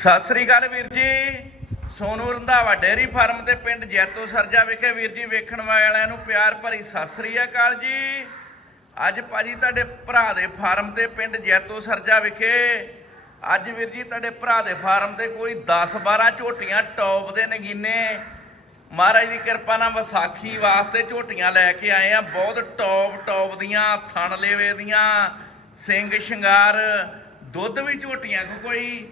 ਸਤਿ ਸ੍ਰੀ ਅਕਾਲ ਵੀਰ ਜੀ। Sonu Randhawa dairy farm ਦੇ ਪਿੰਡ ਜੈਤੋ ਸਰਜਾ ਵਿਖੇ ਵੀਰ ਜੀ ਵੇਖਣ ਵਾਲਿਆਂ ਨੂੰ ਪਿਆਰ ਭਰੀ ਸਤਿ ਸ੍ਰੀ ਅਕਾਲ ਜੀ। ਅੱਜ ਭਾਜੀ ਤੁਹਾਡੇ ਭਰਾ ਦੇ ਫਾਰਮ ਤੇ ਪਿੰਡ ਜੈਤੋ ਸਰਜਾ ਵਿਖੇ ਅੱਜ ਵੀਰ ਜੀ ਤੁਹਾਡੇ ਭਰਾ ਦੇ ਫਾਰਮ ਤੇ ਕੋਈ 10 12 ਝੋਟੀਆਂ ਟੌਪ ਦੇ ਨਗੀਨੇ ਮਹਾਰਾਜ ਦੀ ਕਿਰਪਾ ਨਾਲ ਵਿਸਾਖੀ ਵਾਸਤੇ ਝੋਟੀਆਂ ਲੈ ਕੇ ਆਏ ਆ, ਬਹੁਤ ਟੌਪ ਟੌਪ ਦੀਆਂ ਥਣ ਲੇਵੇ ਦੀਆਂ ਸਿੰਘ ਸ਼ਿੰਗਾਰ, ਦੁੱਧ ਵੀ ਝੋਟੀਆਂ ਕੋ ਕੋਈ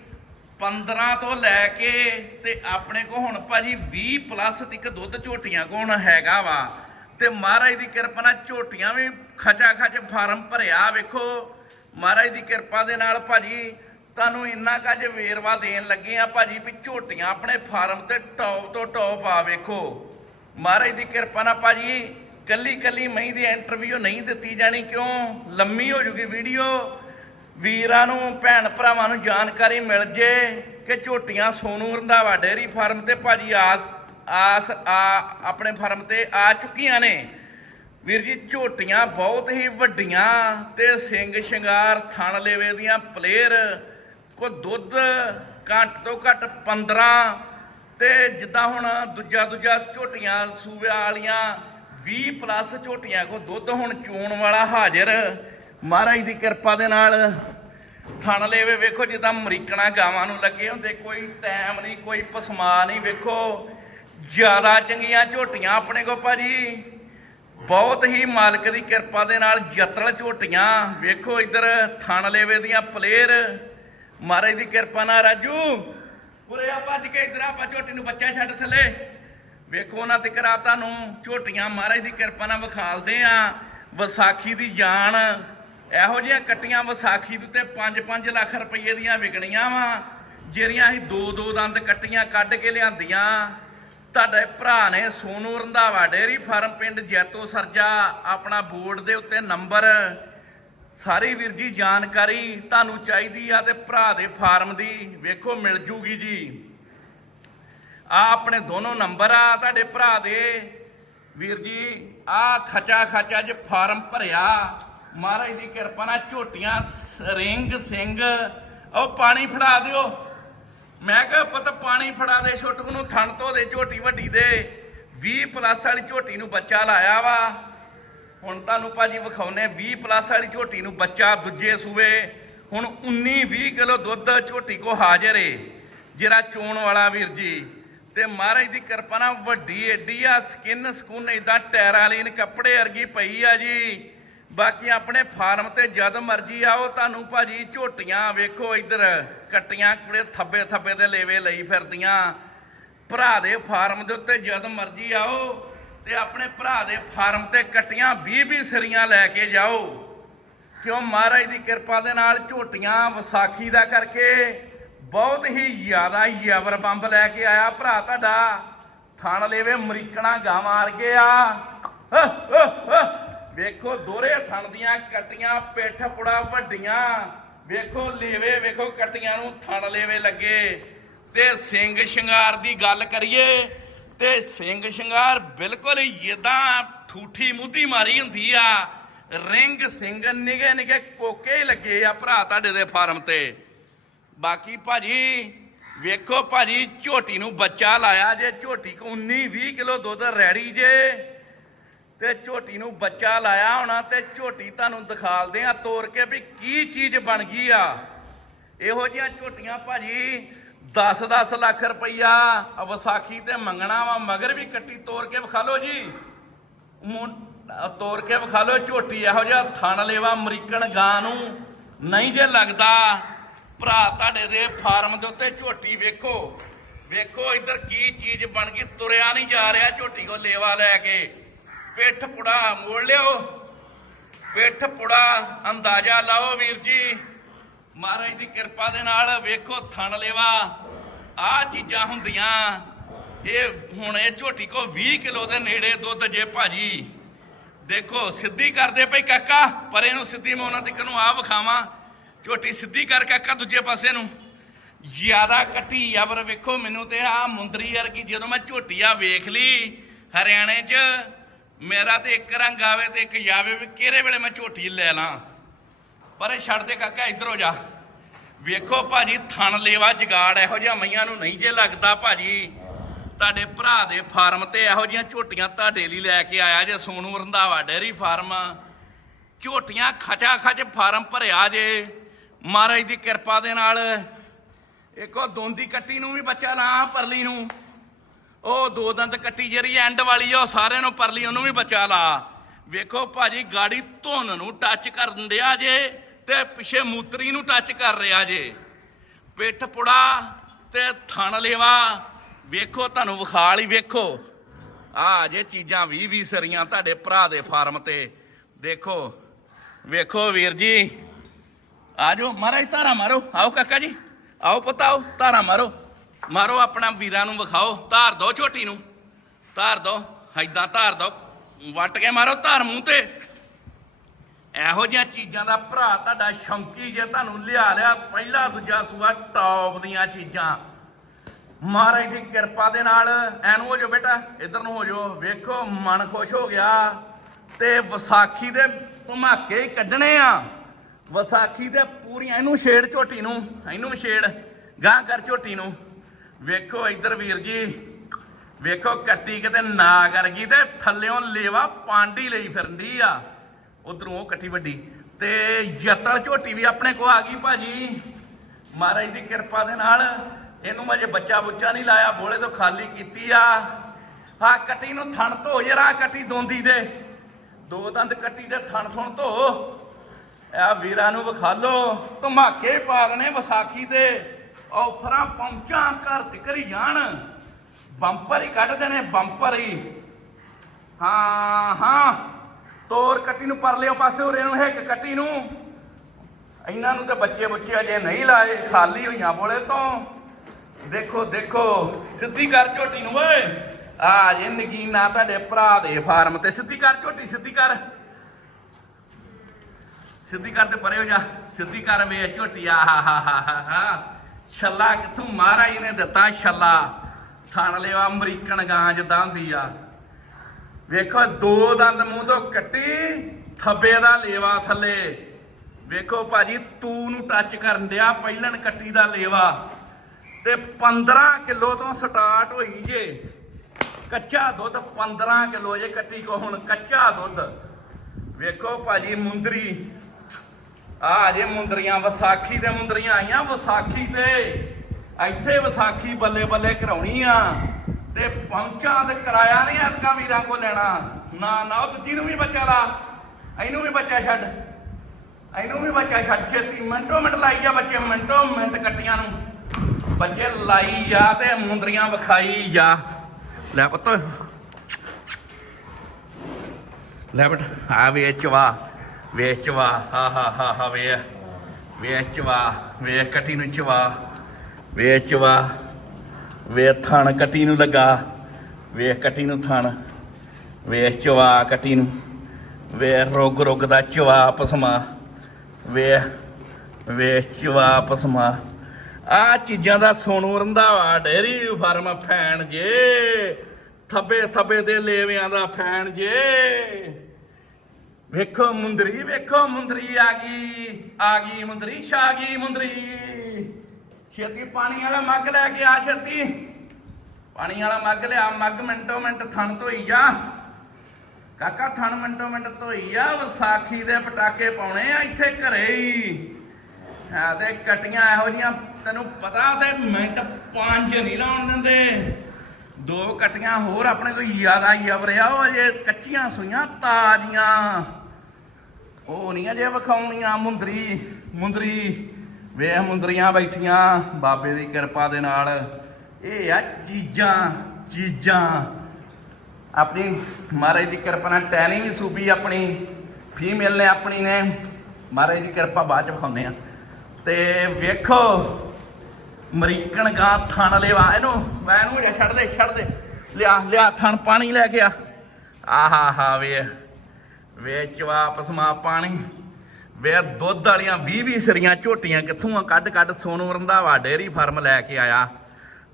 15 ਤੋਂ ਲੈ ਕੇ ਤੇ ਆਪਣੇ ਕੋ ਹੁਣ ਭਾਜੀ 20 ਪਲੱਸ ਤੱਕ ਦੁੱਧ ਝੋਟੀਆਂ ਕੋ ਹੈਗਾ ਵਾ। ਤੇ ਮਹਾਰਾਜ ਦੀ ਕਿਰਪਾ ਨਾਲ ਝੋਟੀਆਂ ਵੀ ਖਚਾ ਖਚ ਫਾਰਮ ਭਰਿਆ ਵੇਖੋ। ਮਹਾਰਾਜ ਦੀ ਕਿਰਪਾ ਦੇ ਨਾਲ ਭਾਜੀ ਤੁਹਾਨੂੰ ਇੰਨਾ ਕੱਜ ਵੇਰਵਾ ਦੇਣ ਲੱਗੇ ਆ ਭਾਜੀ ਵੀ ਝੋਟੀਆਂ ਆਪਣੇ ਫਾਰਮ ਤੇ ਟੌਪ ਤੋਂ ਟੌਪ ਆ ਵੇਖੋ। ਮਹਾਰਾਜ ਦੀ ਕਿਰਪਾ ਨਾਲ ਭਾਜੀ ਕੱਲੀ ਕੱਲੀ ਮਹੀਂ ਦੀ ਇੰਟਰਵਿਊ ਨਹੀਂ ਦਿੱਤੀ ਜਾਣੀ ਕਿਉਂ? ਲੰਮੀ ਹੋ ਜੂਗੀ ਵੀਡੀਓ ਵੀਰਾਂ ਨੂੰ, ਭੈਣ ਭਰਾਵਾਂ ਨੂੰ ਜਾਣਕਾਰੀ ਮਿਲ ਜੇ ਕਿ ਝੋਟੀਆਂ ਸੋਨੂ ਰੰਧਾਵਾ ਡੇਅਰੀ ਫਾਰਮ ਤੇ ਭਾਜੀ ਆਸ ਆਸ, ਆ, ਆਪਣੇ ਫਾਰਮ ਤੇ ਆ ਚੁੱਕੀਆਂ ਨੇ। ਵੀਰ ਜੀ, ਝੋਟੀਆਂ ਬਹੁਤ ਹੀ ਵੱਡੀਆਂ ਤੇ ਸਿੰਘ ਸ਼ਿੰਗਾਰ ਥਣ ਲੇਵੇ ਦੀਆਂ ਪਲੇਅਰ। ਕੋ ਦੁੱਧ ਘੱਟ ਤੋਂ ਘੱਟ 15 ਤੇ ਜਿੱਦਾਂ ਹੁਣ ਦੂਜਾ ਦੂਜਾ ਝੋਟੀਆਂ ਸੂਬਿਆਂ ਵਾਲੀਆਂ 20 ਪਲੱਸ ਝੋਟੀਆਂ ਕੋ ਦੁੱਧ ਹੁਣ ਚੋਣ ਵਾਲਾ ਹਾਜ਼ਰ। ਮਹਾਰਾਜ ਦੀ ਕਿਰਪਾ ਦੇ ਨਾਲ ਥਣ ਲੇਵੇ ਵੇਖੋ, ਜਿੱਦਾਂ ਅਮਰੀਕਣਾ ਗਾਵਾਂ ਨੂੰ ਲੱਗੇ ਹੁੰਦੇ, ਕੋਈ ਟਾਈਮ ਨਹੀਂ, ਕੋਈ ਪਸਮਾ ਨਹੀਂ, ਵੇਖੋ। ਜ਼ਿਆਦਾ ਚੰਗੀਆਂ ਝੋਟੀਆਂ ਆਪਣੇ ਕੋ ਭਾਜੀ। ਬਹੁਤ ਹੀ ਮਾਲਕ ਦੀ ਕਿਰਪਾ ਦੇ ਨਾਲ ਯਤਲ ਝੋਟੀਆਂ, ਵੇਖੋ ਇੱਧਰ ਥਣ ਲੇਵੇ ਦੀਆਂ ਪਲੇਅਰ ਮਹਾਰਾਜ ਦੀ ਕਿਰਪਾ ਨਾਲ ਰਾਜੂ, ਉਰੇ ਆ ਭੱਜ ਕੇ, ਇੱਧਰ ਆਪਾਂ ਝੋਟੀ ਨੂੰ ਬੱਚਾ ਛੱਡ ਥੱਲੇ। ਵੇਖੋ ਉਹਨਾਂ ਤੇ ਕਰਾ ਤੁਹਾਨੂੰ ਝੋਟੀਆਂ, ਮਹਾਰਾਜ ਦੀ ਕਿਰਪਾ ਨਾਲ ਵਿਖਾਲਦੇ ਆ। ਵਿਸਾਖੀ ਦੀ ਜਾਨ ਇਹੋ ਜਿਹੀਆਂ ਕੱਟੀਆਂ ਵਿਸਾਖੀ ਦੇ ਉੱਤੇ 5-5 ਲੱਖ ਰੁਪਏ ਦੀਆਂ ਵਿਕਣੀਆਂ ਵਾ, ਜਿਹੜੀਆਂ ਅਸੀਂ ਦੋ ਦੋ ਦੰਦ ਕੱਟੀਆਂ ਕੱਢ ਕੇ ਲਿਆਂਦੀਆਂ। ਤੁਹਾਡੇ ਭਰਾ ਨੇ ਸੋਨੂ ਰੰਧਾਵਾ ਡੇਅਰੀ ਫਾਰਮ ਪਿੰਡ ਜੈਤੋ ਸਰਜਾ ਆਪਣਾ ਬੋਰਡ ਦੇ ਉੱਤੇ ਨੰਬਰ, ਸਾਰੀ ਵੀਰ ਜੀ ਜਾਣਕਾਰੀ ਤੁਹਾਨੂੰ ਚਾਹੀਦੀ ਆ ਤੇ ਭਰਾ ਦੇ ਫਾਰਮ ਦੀ ਵੇਖੋ ਮਿਲ ਜੂਗੀ ਜੀ। ਆ ਆਪਣੇ ਦੋਨੋਂ ਨੰਬਰ ਆ ਤੁਹਾਡੇ ਭਰਾ ਦੇ। ਵੀਰ ਜੀ, ਆ ਖਚਾ ਖਚਾ ਜੇ ਫਾਰਮ ਭਰਿਆ। ਮਹਾਰਾਜ ਦੀ ਕਿਰਪਾ ਨਾਲ ਝੋਟੀਆਂ ਰਿੰਗ ਸਿੰਘ ਉਹ ਪਾਣੀ ਫੜਾ ਦਿਓ। ਮੈਂ ਕਿਹਾ, ਪਤਾ, ਪਾਣੀ ਫੜਾ ਦੇ ਛੁੱਟਕ ਨੂੰ ਥਣ ਤੋਂ ਦੇ, ਝੋਟੀ ਵੱਡੀ ਦੇ। 20 ਪਲੱਸ ਵਾਲੀ ਝੋਟੀ ਨੂੰ ਬੱਚਾ ਲਾਇਆ ਵਾ। ਹੁਣ ਤੁਹਾਨੂੰ ਭਾਜੀ ਵਿਖਾਉਨੇ 20 ਪਲੱਸ ਵਾਲੀ ਝੋਟੀ ਨੂੰ ਬੱਚਾ ਦੂਜੇ ਸੂਵੇ ਹੁਣ 19 20 ਕਿਲੋ ਦੁੱਧ ਝੋਟੀ ਕੋ ਹਾਜ਼ਰ ਏ, ਜਿਹੜਾ ਚੋਣ ਵਾਲਾ ਵੀਰ ਜੀ। ਤੇ ਮਹਾਰਾਜ ਦੀ ਕਿਰਪਾ ਨਾਲ ਵੱਡੀ ਏਡੀ ਆ ਸਕਿਨ ਸਕੂਨ ਇਦਾਂ ਟੈਰਾਲੀਨ ਕੱਪੜੇ ਵਰਗੀ ਪਈ ਆ ਜੀ। ਬਾਕੀ ਆਪਣੇ ਫਾਰਮ ਤੇ ਜਦ ਮਰਜ਼ੀ ਆਓ, ਤੁਹਾਨੂੰ ਭਾਜੀ ਝੋਟੀਆਂ ਵੇਖੋ ਇੱਧਰ, ਕੱਟੀਆਂ ਕੁੜੇ ਥੱਬੇ ਥੱਬੇ ਦੇ ਲੇਵੇ ਲਈ ਫਿਰਦੀਆਂ। ਭਰਾ ਦੇ ਫਾਰਮ ਦੇ ਉੱਤੇ ਜਦ ਮਰਜ਼ੀ ਆਓ ਤੇ ਆਪਣੇ ਭਰਾ ਦੇ ਫਾਰਮ ਤੇ ਕੱਟੀਆਂ 20 20 ਸਰੀਆਂ ਲੈ ਕੇ ਜਾਓ। ਕਿਉਂ ਮਹਾਰਾਜ ਦੀ ਕਿਰਪਾ ਦੇ ਨਾਲ ਝੋਟੀਆਂ ਵਿਸਾਖੀ ਦਾ ਕਰਕੇ ਬਹੁਤ ਹੀ ਜ਼ਿਆਦਾ ਯਵਰ ਬੰਬ ਲੈ ਕੇ ਆਇਆ ਭਰਾ ਤੁਹਾਡਾ। ਥਾਣ ਲੇਵੇ ਅਮਰੀਕਣਾ ਗਾਵਾਂ ਵਰਗੇ ਆ। ਵੇਖੋ ਦੋਰੇ ਥਣ ਦੀਆਂ ਕਟੀਆਂ, ਪਿੱਠ ਪੁੜਾ ਵੱਡੀਆਂ। ਵੇਖੋ ਲੇਵੇ, ਵੇਖੋ ਕੱਟੀਆਂ ਨੂੰ ਥਣ ਲੇਵੇ ਲੱਗੇ। ਤੇ ਸਿੰਘ ਸ਼ਿੰਗਾਰ ਦੀ ਗੱਲ ਕਰੀਏ, ਤੇ ਸਿੰਘ ਸ਼ਿੰਗਾਰ ਬਿਲਕੁਲ ਹੀ ਠੂਠੀ ਮੂਧੀ ਮਾਰੀ ਹੁੰਦੀ ਆ। ਰਿੰਗ ਸਿੰਘ ਨਿਗੇ ਨਿਗੇ ਕੋਕੇ ਲੱਗੇ ਆ ਭਰਾ ਤੁਹਾਡੇ ਦੇ ਫਾਰਮ ਤੇ। ਬਾਕੀ ਭਾਜੀ, ਵੇਖੋ ਭਾਜੀ ਝੋਟੀ ਨੂੰ ਬੱਚਾ ਲਾਇਆ ਜੇ ਝੋਟੀ ਕੋ 19 20 ਕਿਲੋ ਦੁੱਧ ਰੈਡੀ ਜੇ। ਤੇ ਝੋਟੀ ਨੂੰ ਬੱਚਾ ਲਾਇਆ ਹੋਣਾ ਤੇ ਝੋਟੀ ਤੁਹਾਨੂੰ ਦਿਖਾਲਦੇ ਆ, ਤੋਰ ਕੇ ਵੀ ਕੀ ਚੀਜ਼ ਬਣ ਗਈ ਆ। ਇਹੋ ਜਿਹੀਆਂ ਝੋਟੀਆਂ ਭਾਜੀ 10-10 ਲੱਖ ਰੁਪਈਆ ਵਿਸਾਖੀ ਤੇ ਮੰਗਣਾ ਵਾ, ਮਗਰ ਵੀ ਕੱਟੀ ਤੋੜ ਕੇ ਵਿਖਾ ਲਓ ਜੀ। ਮੁੰ- ਅਹ ਤੋੜ ਕੇ ਵਿਖਾ ਲਓ ਝੋਟੀ, ਇਹੋ ਜਿਹਾ ਥਣ ਲੇਵਾ ਅਮਰੀਕਨ ਗਾਂ ਨੂੰ ਨਹੀਂ ਜੇ ਲੱਗਦਾ। ਭਰਾ ਤੁਹਾਡੇ ਦੇ ਫਾਰਮ ਦੇ ਉੱਤੇ ਝੋਟੀ ਵੇਖੋ। ਵੇਖੋ ਇੱਧਰ ਕੀ ਚੀਜ਼ ਬਣ ਗਈ, ਤੁਰਿਆ ਨਹੀਂ ਜਾ ਰਿਹਾ ਝੋਟੀ ਕੋ ਲੇਵਾ ਲੈ ਕੇ। ਪਿੱਠ ਪੁੜਾ ਮੋੜ ਲਿਓ। ਪਿੱਠ ਪੁੜਾ ਅੰਦਾਜ਼ਾ ਲਾਓ ਵੀਰ ਜੀ। ਮਹਾਰਾਜ ਦੀ ਕਿਰਪਾ ਦੇ ਨਾਲ ਵੇਖੋ ਥਣ ਲੇਵਾ। ਆ ਚੀਜ਼ਾਂ ਹੁੰਦੀਆਂ। ਇਹ ਹੁਣ ਇਹ ਝੋਟੀ ਕੋ 20 ਕਿਲੋ ਦੇ ਨੇੜੇ ਦੁੱਧ ਜੇ ਭਾਜੀ। ਦੇਖੋ, ਸਿੱਧੀ ਕਰਦੇ ਪਈ ਕਾਕਾ, ਪਰ ਇਹਨੂੰ ਸਿੱਧੀ ਮੈਂ ਉਹਨਾਂ ਤੱਕ ਨੂੰ ਆ ਵਿਖਾਵਾਂ। ਝੋਟੀ ਸਿੱਧੀ ਕਰ ਕਾਕਾ ਦੂਜੇ ਪਾਸੇ ਨੂੰ। ਜ਼ਿਆਦਾ ਕੱਟੀ ਪਰ ਵੇਖੋ, ਮੈਨੂੰ ਤੇ ਆ ਮੁੰਦਰੀ ਯਾਰ ਵਰਗੀ ਜਦੋਂ ਮੈਂ ਝੋਟੀਆ ਵੇਖ ਲਈ ਹਰਿਆਣੇ 'ਚ। ਮੇਰਾ ਤੇ ਇੱਕ ਰੰਗ ਆਵੇ ਤੇ ਇੱਕ ਜਾਵੇ ਵੀ ਕਿਹੜੇ ਵੇਲੇ ਮੈਂ ਝੋਟੀ ਲੈ ਲਾਂ। ਪਰੇ ਛੱਡ ਦੇ ਕਾਕਾ, ਇੱਧਰੋਂ ਜਾ। ਵੇਖੋ ਭਾਜੀ, ਥਣ ਲੇਵਾ ਜਗਾੜ ਇਹੋ ਜਿਹਾ ਮਈਆਂ ਨੂੰ ਨਹੀਂ ਜੇ ਲੱਗਦਾ ਭਾਜੀ। ਤੁਹਾਡੇ ਭਰਾ ਦੇ ਫਾਰਮ ਤੇ ਇਹੋ ਜਿਹੀਆਂ ਝੋਟੀਆਂ ਤੁਹਾਡੇ ਲਈ ਲੈ ਕੇ ਆਇਆ ਜੇ ਸੋਨੂ ਰੰਧਾਵਾ ਡੇਰੀ ਫਾਰਮ। ਝੋਟੀਆਂ ਖਚਾ ਖਚ ਫਾਰਮ ਭਰਿਆ ਜੇ। ਮਹਾਰਾਜ ਦੀ ਕਿਰਪਾ ਦੇ ਨਾਲ। ਇੱਕੋ ਦੋਂਦੀ ਕੱਟੀ ਨੂੰ ਵੀ ਬੱਚਾ ਲਾ, ਪਰਲੀ ਨੂੰ। ਉਹ ਦੋ ਦੰਦ ਕੱਟੀ ਜਿਹੜੀ ਐਂਡ ਵਾਲੀ ਆ, ਉਹ ਸਾਰਿਆਂ ਨੂੰ ਪਰਲੀ, ਉਹਨੂੰ ਵੀ ਬਚਾ ਲਾ। ਵੇਖੋ ਭਾਜੀ, ਗਾੜੀ ਧੁੰਨ ਨੂੰ ਟੱਚ ਕਰਨ ਦਿਆ ਜੇ ਤੇ ਪਿੱਛੇ ਮੂਤਰੀ ਨੂੰ ਟੱਚ ਕਰ ਰਿਹਾ ਜੇ। ਪਿੱਠ ਪੁੜਾ ਤੇ ਥਣ ਲੇਵਾ। ਵੇਖੋ, ਤੁਹਾਨੂੰ ਵਿਖਾ ਲਈ, ਵੇਖੋ। ਆ ਜੇ ਚੀਜ਼ਾਂ 20 20 ਸਰੀਆਂ ਤੁਹਾਡੇ ਭਰਾ ਦੇ ਫਾਰਮ ਤੇ। ਦੇਖੋ, ਵੇਖੋ ਵੀਰ ਜੀ। ਆਜੋ ਮਹਾਰਾਜ, ਧਾਰਾ ਮਾਰੋ। ਆਓ ਕਾਕਾ ਜੀ, ਆਓ ਪੁੱਤ, ਆਓ, ਧਾਰਾ ਮਾਰੋ। ਮਾਰੋ ਆਪਣਾ ਵੀਰਾਂ ਨੂੰ ਵਿਖਾਓ, ਧਾਰ ਦੋ ਝੋਟੀ ਨੂੰ। ਧਾਰ ਦੋ ਐਦਾਂ ਧਾਰ ਦੋ, ਵੱਟ ਕੇ ਮਾਰੋ ਧਾਰ ਮੂੰਹ ਤੇ। ਇਹੋ ਜਿਹੀਆਂ ਚੀਜ਼ਾਂ ਦਾ ਭਰਾ ਤੁਹਾਡਾ ਸ਼ੌਂਕੀ ਜੇ ਤੁਹਾਨੂੰ ਲਿਆ ਲਿਆ ਪਹਿਲਾ ਦੂਜਾ ਸੂਆ ਟੌਪ ਦੀਆਂ ਚੀਜ਼ਾਂ। ਮਹਾਰਾਜ ਦੀ ਕਿਰਪਾ ਦੇ ਨਾਲ ਐਨੂੰ ਹੋ ਜਾਓ ਬੇਟਾ, ਇਧਰ ਨੂੰ ਹੋ ਜਾਓ। ਵੇਖੋ, ਮਨ ਖੁਸ਼ ਹੋ ਗਿਆ ਤੇ ਵਿਸਾਖੀ ਦੇ ਧਮਾਕੇ ਹੀ ਕੱਢਣੇ ਆ। ਵਿਸਾਖੀ ਦੇ ਪੂਰੀਆਂ, ਇਹਨੂੰ ਛੇੜ ਝੋਟੀ ਨੂੰ, ਇਹਨੂੰ ਛੇੜ, ਗਾਂ ਕਰ ਝੋਟੀ ਨੂੰ। ਵੇਖੋ ਇੱਧਰ ਵੀਰ ਜੀ, ਵੇਖੋ ਕੱਟੀ ਕਿਤੇ ਨਾ ਕਰ ਗਈ ਤੇ ਥੱਲਿਓਂ ਲੇਵਾ ਪਾਂਡੀ ਲਈ ਫਿਰਦੀ ਆ। ਉਧਰੋਂ ਉਹ ਕੱਟੀ ਵੱਡੀ। ਤੇ ਯਤਲ ਝੋਟੀ ਵੀ ਆਪਣੇ ਕੋ ਆ ਗਈ ਭਾਜੀ। ਮਹਾਰਾਜ ਦੀ ਕਿਰਪਾ ਦੇ ਨਾਲ ਇਹਨੂੰ ਮੈਂ ਜੇ ਬੱਚਾ ਬੁੱਚਾ ਨਹੀਂ ਲਾਇਆ, ਬੋਲੇ ਤੋਂ ਖਾਲੀ ਕੀਤੀ ਆ। ਆ ਕੱਟੀ ਨੂੰ ਥਣ ਧੋ ਜਰਾ ਕੱਟੀ ਦੋਂਦੀ ਦੇ। ਦੋ ਦੰਦ ਕੱਟੀ ਦੇ ਥਣ ਥਣ ਧੋ। ਆ ਵੀਰਾਂ ਨੂੰ ਵਿਖਾ ਲੋ ਧਮਾਕੇ ਪਾ ਦੇਣੇ ਵਿਸਾਖੀ ਤੇ। ਔਫਰਾਂ ਪਹੁੰਚਾਂ, ਘਰ ਤਿਕਰ ਹੀ ਜਾਣ। ਬੰਪਰ ਹੀ ਕੱਢ ਦੇਣੇ, ਬੰਪਰ ਹੀ। ਹਾਂ ਹਾਂ। ਤੋਰ ਕੱਟੀ ਨੂੰ ਪਰ ਲਿਓ ਪਾਸੇ ਉਰੇ ਨੂੰ, ਇੱਕ ਕੱਟੀ ਨੂੰ। ਇਹਨਾਂ ਨੂੰ ਤੇ ਬੱਚੇ ਬੱਚੇ ਅਜੇ ਨਹੀਂ ਲਾਏ, ਖਾਲੀ ਹੋਈਆਂ ਬੋਲੇ ਤੋਂ। ਦੇਖੋ ਦੇਖੋ, ਸਿੱਧੀ ਕਰ ਝੋਟੀ ਨੂੰ ਓਏ। ਆ ਜੇ ਨਗੀਨਾ ਤੁਹਾਡੇ ਭਰਾ ਦੇ ਫਾਰਮ ਤੇ। ਸਿੱਧੀ ਕਰ ਝੋਟੀ, ਸਿੱਧੀ ਕਰ। ਸਿੱਧੀ ਕਰ ਤੇ ਪਰੇ ਹੋ ਜਾ। ਸਿੱਧੀ ਕਰ ਵੇ ਝੋਟੀ, ਆ ਹਾ ਹਾ ਹਾ ਹਾ ਛੱਲਾ ਕਿੱਥੋਂ ਮਹਾਰਾਜ ਨੇ ਦਿੱਤਾ ਛੱਲਾ? ਥਣ ਲਿਆ ਅਮਰੀਕਨ ਗਾਂ ਜਿੱਦਾਂ ਹੁੰਦੀ ਆ। ਵੇਖੋ, ਦੋ ਦੰਦ ਮੂੰਹ ਤੋਂ ਕੱਟੀ, ਥੱਬੇ ਦਾ ਲੇਵਾ ਥੱਲੇ। ਵੇਖੋ ਭਾਜੀ, ਤੂ ਨੂੰ ਟੱਚ ਕਰਨ ਦਿਆ ਪਹਿਲਣ ਕੱਟੀ ਦਾ ਲੇਵਾ। ਤੇ 15 ਕਿਲੋ ਤੋਂ ਸਟਾਰਟ ਹੋਈ ਜੇ। ਕੱਚਾ ਦੁੱਧ 15 ਕਿਲੋ ਜੇ ਕੱਟੀ ਕੋ ਹੁਣ ਕੱਚਾ ਦੁੱਧ। ਵੇਖੋ ਭਾਜੀ, ਮੁੰਦਰੀ ਆ ਜੇ ਮੁੰਦਰੀਆਂ, ਵਿਸਾਖੀ ਤੇ ਮੁੰਦਰੀਆਂ ਆਈਆਂ, ਵਿਸਾਖੀ ਤੇ। ਇੱਥੇ ਵਿਸਾਖੀ ਬੱਲੇ ਬੱਲੇ ਕਰਾਉਣੀ ਆ। ਤੇ ਪਹੁੰਚਾਂ ਤੇ ਕਿਰਾਇਆ ਨਹੀਂ ਐਤਕਾਂ ਵੀਰਾਂ ਕੋ ਲੈਣਾ। ਨਾ ਨਾ, ਉਹ ਦੂਜੀ ਵੀ ਬੱਚਾ ਲਾ। ਇਹਨੂੰ ਵੀ ਬੱਚਾ ਛੱਡ। ਇਹਨੂੰ ਵੀ ਬੱਚਾ ਛੱਡ। ਛੇਤੀ ਮਿੰਟੋ ਮਿੰਟ ਲਾਈ ਜਾ ਬੱਚੇ, ਮਿੰਟੋ ਮਿੰਟ ਕੱਟੀਆਂ ਨੂੰ। ਬੱਚੇ ਲਾਈ ਜਾ ਤੇ ਮੁੰਦਰੀਆਂ ਵਿਖਾਈ ਜਾ। ਲੈ ਪੁੱਤ। ਲੈ ਬਟ, ਆ ਵੇਚਵਾ ਵੇਚਵਾ ਹਾ ਹਾ ਹਾ ਹਾ ਵੇ ਵੇਚਵਾ ਵੇ ਕੱਟੀ ਨੂੰ ਚਵਾ। ਵੇਚਵਾ ਵੇ ਥਣ ਕੱਟੀ ਨੂੰ ਲਗਾ। ਵੇਖ ਕਟੀ ਨੂੰ ਥਣ ਵੇ ਚਵਾ ਕਟੀ ਨੂੰ। ਵੇ ਰੋਗ ਰੋਗ ਦਾ ਚਵਾ ਪਸਮਾ। ਵੇ ਵੇ ਚਵਾ ਪਸਮਾ। ਆ ਚੀਜ਼ਾਂ ਦਾ Sonu Randhawa dairy farm fan ਜੇ। ਥੱਬੇ ਥੱਬੇ ਦੇ ਲੇਵਿਆਂ ਦਾ ਫੈਨ ਜੇ। ਵੇਖੋ ਮੁੰਦਰੀ ਵੇਖੋ ਮੁੰਦਰੀ, ਆ ਗਈ ਆ ਗਈ ਮੁੰਦਰੀ, ਛਾ ਗਈ ਮੁੰਦਰੀ। ਛੇਤੀ ਪਾਣੀ ਵਾਲਾ ਮੱਗ ਲੈ ਕੇ ਆ, ਛੇਤੀ। ਪਾਣੀ ਵਾਲਾ ਮੱਗ ਲਿਆ, ਮੱਗ ਮਿੰਟੋ ਮਿੰਟ ਥਣ ਧੋਈ ਜਾ ਕਾਕਾ ਥਣ ਮਿੰਟੋ ਮਿੰਟ ਧੋਈ ਆ, ਵਿਸਾਖੀ ਦੇ ਪਟਾਕੇ ਪਾਉਣੇ ਆ ਇੱਥੇ ਘਰੇ ਹੀ। ਹਾਂ ਤੇ ਕਟੀਆਂ ਇਹੋ ਜੀਆਂ ਤੈਨੂੰ ਪਤਾ ਤੇ ਮਿੰਟ ਪੰਜ ਨਹੀਂ ਲਾਉਣ ਦਿੰਦੇ। ਦੋ ਕਟੀਆਂ ਹੋਰ ਆਪਣੇ ਕੋਈ ਜ਼ਿਆਦਾ ਹੀ ਅਵਰਿਆ ਉਹ ਅਜੇ ਕੱਚੀਆਂ ਸੂਈਆਂ ਤਾਜ਼ੀਆਂ। ਉਹ ਨਹੀਂ ਅਜੇ ਵਿਖਾਉਣੀਆਂ ਮੁੰਦਰੀ ਮੁੰਦਰੀ। ਵੇਖ ਮੁੰਦਰੀਆਂ ਬੈਠੀਆਂ ਬਾਬੇ ਦੀ ਕਿਰਪਾ ਦੇ ਨਾਲ। ਇਹ ਆ ਚੀਜ਼ਾਂ ਚੀਜ਼ਾਂ। ਆਪਣੀ ਮਹਾਰਾਜ ਦੀ ਕਿਰਪਾ ਨਾਲ ਟੈਨੀ ਵੀ ਸੂਬੀ ਆਪਣੀ ਫੀਮੇਲ ਨੇ ਆਪਣੀ ਨੇ। ਮਹਾਰਾਜ ਦੀ ਕਿਰਪਾ ਬਾਅਦ ਚ ਵਿਖਾਉਂਦੇ ਆ ਤੇ ਵੇਖੋ ਅਮਰੀਕਨ ਗਾਂ ਥਣ ਲੈਵਾ ਇਹਨੂੰ, ਮੈਂ ਇਹਨੂੰ ਜਾ ਛੱਡ ਦੇ ਛੱਡ ਦੇ। ਲਿਆ ਲਿਆ ਥਣ, ਪਾਣੀ ਲੈ ਕੇ ਆ। ਆਹਾ, ਹਾ ਵੇ ਵੇ ਚਵਾਪਸਮਾ ਪਾਣੀ। ਵੇ ਦੁੱਧ ਵਾਲੀਆਂ 20 20 ਸਰੀਆਂ ਝੋਟੀਆਂ ਕਿੱਥੋਂ ਆ? ਕੱਢ ਕੱਢ ਸੋਨੂ ਰੰਧਾਵਾ ਡੇਰੀ ਫਾਰਮ ਲੈ ਕੇ ਆਇਆ।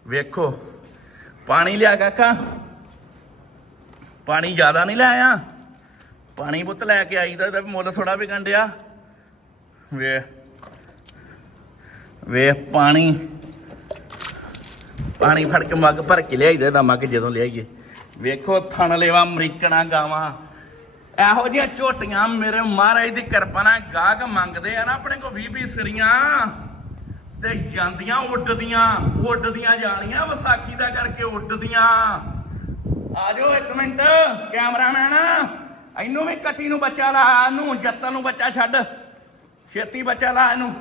ਵੇਖੋ, ਪਾਣੀ ਲਿਆ ਕਾਕਾ। ਪਾਣੀ ਜ਼ਿਆਦਾ ਨਹੀਂ ਲੈ ਪਾਣੀ ਪੁੱਤ ਲੈ ਕੇ ਆਈਦਾ ਇਹਦਾ ਮੁੱਲ ਥੋੜਾ ਵੀ ਗੰਡਿਆ ਵੇ ਵੇ ਪਾਣੀ। ਪਾਣੀ ਫੜ ਕੇ ਮੱਗ ਭਰ ਕੇ ਲਿਆਈਦਾ ਦਾ ਮੱਗ ਜਦੋਂ ਲਿਆਈਏ। ਵੇਖੋ, ਥਣ ਲੇਵਾ ਅਮਰੀਕਣਾ ਗਾਵਾਂ। ਇਹੋ ਜਿਹੀਆਂ ਝੋਟੀਆਂ ਮੇਰੇ ਮਹਾਰਾਜ ਦੀ ਕਿਰਪਾ ਨਾਲ ਗਾਹਕ ਮੰਗਦੇ ਆ ਨਾ, ਆਪਣੇ ਕੋ 20 20 ਸਰੀਆਂ ਤੇ ਜਾਂਦੀਆਂ, ਉੱਡਦੀਆਂ ਉੱਡਦੀਆਂ ਜਾਣੀਆਂ, ਵਿਸਾਖੀ ਦਾ ਕਰਕੇ ਉੱਡਦੀਆਂ। ਆ ਜਾਓ ਇੱਕ ਮਿੰਟ, ਕੈਮਰਾਮੈਨ, ਇਹਨੂੰ ਵੀ ਕੱਟੀ ਨੂੰ ਬੱਚਾ ਲਾ, ਇਹਨੂੰ ਜੱਤਲ ਨੂੰ ਬੱਚਾ ਛੱਡ। ਛੇਤੀ ਬੱਚਾ ਲਾ ਇਹਨੂੰ।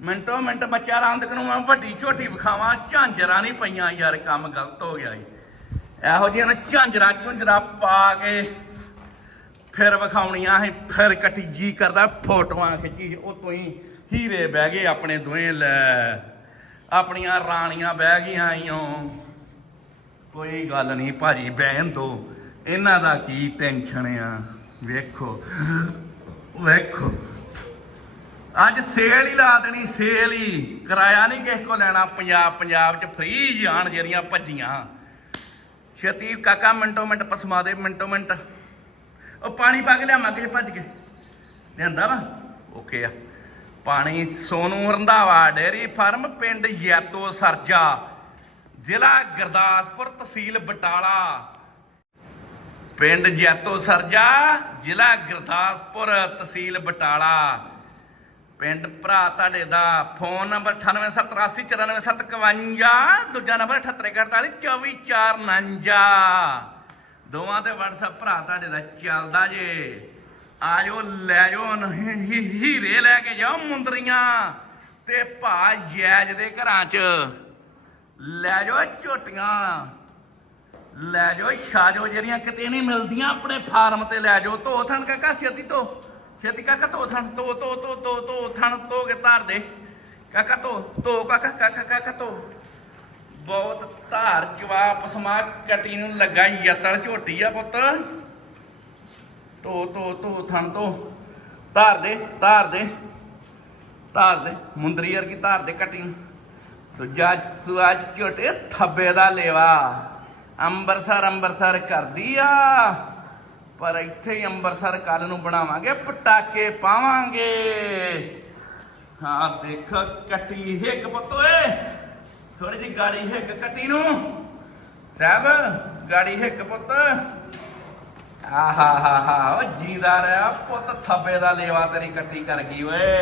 ਮਿੰਟੋ ਮਿੰਟ ਬੱਚਾ ਰਾਂਦ ਨੂੰ ਮੈਂ ਵੱਡੀ ਝੋਟੀ ਵਿਖਾਵਾਂ, ਝਾਂਜਰਾਂ ਨਹੀਂ ਪਈਆਂ, ਯਾਰ ਕੰਮ ਗਲਤ ਹੋ ਗਿਆ ਈ ਇਹੋ ਜਿਹੀਆਂ ਨਾ ਝਾਂਜਰਾਂ ਝੁੰਜਰਾ ਪਾ ਕੇ ਫਿਰ ਵਿਖਾਉਣੀਆਂ ਸੀ, ਫਿਰ ਕੱਟੀ ਜੀ ਕਰਦਾ, ਫੋਟੋਆਂ ਖਿੱਚੀ ਉਹ ਤੁਸੀਂ ਹੀਰੇ ਬਹਿ ਗਏ ਆਪਣੇ ਦੋਵੇਂ ਲੈ। ਆਪਣੀਆਂ ਰਾਣੀਆਂ ਬਹਿ ਗਈਆਂ ਆਈਓ। ਕੋਈ ਗੱਲ ਨਹੀਂ ਭਾਜੀ, ਬਹਿਣ ਦੋ। ਇਹਨਾਂ ਦਾ ਕੀ ਟੈਨਸ਼ਨ ਆ? ਵੇਖੋ ਵੇਖੋ। ਅੱਜ ਸੇਲ ਹੀ ਲਾ ਦੇਣੀ, ਸੇਲ ਹੀ। ਕਿਰਾਇਆ ਨਹੀਂ ਕਿਸੇ ਕੋ ਲੈਣਾ, ਪੰਜਾਬ ਪੰਜਾਬ ਚ ਫ੍ਰੀ ਜਾਣ ਜਿਹੜੀਆਂ ਭੱਜੀਆਂ। ਛੇਤੀ ਕਾਕਾ ਮਿੰਟੋ ਮਿੰਟ ਪਸਮਾ ਦੇ, ਮਿੰਟੋ ਮਿੰਟ। ਉਹ ਪਾਣੀ ਪਾ ਕੇ ਲਿਆ ਮੱਗ ਭੱਜ ਕੇ। ਲਿਆਂਦਾ ਵਾ? ਓਕੇ ਆ। ਪਾਣੀ ਸੋਨੂ ਰੰਧਾਵਾ ਡੇਰੀ ਫਾਰਮ ਪਿੰਡ ਯੈਤੋ ਸਰਜਾ, ਜ਼ਿਲ੍ਹਾ ਗੁਰਦਾਸਪੁਰ ਤਹਿਸੀਲ ਬਟਾਲਾ। ਪਿੰਡ ਜੈਤੋ ਸਰਜਾ, ਜ਼ਿਲ੍ਹਾ ਗੁਰਦਾਸਪੁਰ ਤਹਿਸੀਲ ਬਟਾਲਾ। ਪਿੰਡ ਭਰਾ ਤੁਹਾਡੇ ਦਾ ਫੋਨ ਨੰਬਰ 9878949751 ਦੂਜਾ ਨੰਬਰ 7848242449 ਦੋਵਾਂ ਤੇ WhatsApp ਭਰਾ ਤੁਹਾਡੇ ਦਾ ਚੱਲਦਾ ਜੇ। ਆਜੋ ਲੈ ਜਾਓ ਹੀਰੇ ਲੈ ਕੇ ਜਾਓ ਮੁੰਦਰੀਆਂ। ਤੇ ਭਾ ਜੈਜ ਦੇ ਘਰਾਂ 'ਚ। ਲੈ ਜਾਓ ਝੋਟੀਆਂ। ਲੈ ਜਾਓ ਛਾਜੋ ਜਿਹੜੀਆਂ ਕਿਤੇ ਨਹੀਂ ਮਿਲਦੀਆਂ, ਆਪਣੇ ਫਾਰਮ ਤੇ ਲੈ ਜਾਓ। ਧੋ ਥਣ ਕਾਕਾ, ਛੇਤੀ ਧੋ। ਛੇਤੀ ਕਾਕਾ, ਧੋ ਥਣ। ਧੋ ਧੋ ਧੋ ਧੋ ਧੋ ਥਣ, ਧੋ ਕੇ ਧਾਰ ਦੇ। ਕਾਕਾ, ਧੋ ਧੋ, ਕਾਕਾ ਕਾਕਾ ਕਾਕਾ, ਧੋ। ਬਹੁਤ ਧਾਰ ਜਵਾਬ ਸਮਾ ਕਟੀ ਨੂੰ ਲੱਗਾ ਯਤਲ ਝੋਟੀ ਆ ਪੁੱਤ। ਧੋ ਧੋ ਧੋ, ਥਣ ਧੋ। ਧਾਰ ਦੇ ਧਾਰ ਦੇ ਧਾਰ ਦੇ। ਮੁੰਦਰੀ ਵਰਗੀ ਧਾਰ ਦੇ ਕਟੀ ਨੂੰ। ਦੂਜਾ ਸੁਆ ਝੋਟੇ ਥੱਬੇ ਦਾ ਲੇਵਾ। ਅੰਬਰਸਰ ਅੰਬਰਸਰ ਕਰਦੀ ਆ। ਪਰ ਇੱਥੇ ਹੀ ਅੰਬਰਸਰ ਕੱਲ ਨੂੰ ਬਣਾਵਾਂਗੇ, ਪਟਾਕੇ ਪਾਵਾਂਗੇ। ਹਾਂ, ਦੇਖ, ਕਟੀ ਹਿੱਕ ਪੁੱਤ ਓਏ। ਥੋੜੀ ਜਿਹੀ ਗਾੜੀ ਹਿੱਕ ਕੱਟੀ ਨੂੰ। ਸਾਹਿਬ, ਗਾੜੀ ਹਿੱਕ ਪੁੱਤ। ਆਹਾ ਹਾ ਹਾ ਉਹ ਜੀਂਦਾ ਰਿਹਾ ਪੁੱਤ, ਥੱਬੇ ਦਾ ਲੇਵਾ ਤੇਰੀ ਕੱਟੀ ਕਰ ਗਈ ਓਏ।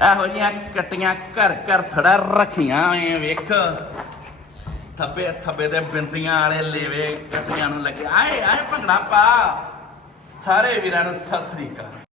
ਇਹੋ ਜਿਹੀਆਂ ਕੱਟੀਆਂ ਘਰ ਘਰ ਥੜਾ ਰੱਖੀਆਂ ਐ ਵੇਖ। ਥੱਬੇ ਥੱਬੇ ਦੇ ਬਿੰਦੀਆਂ ਵਾਲੇ ਲੇਵੇ ਕੱਟੀਆਂ ਨੂੰ ਲੱਗੇ। ਆਏ ਆਏ ਭੰਗੜਾ ਪਾ। ਸਾਰੇ ਵੀਰਾਂ ਨੂੰ ਸਤਿ ਸ੍ਰੀ ਅਕਾਲ।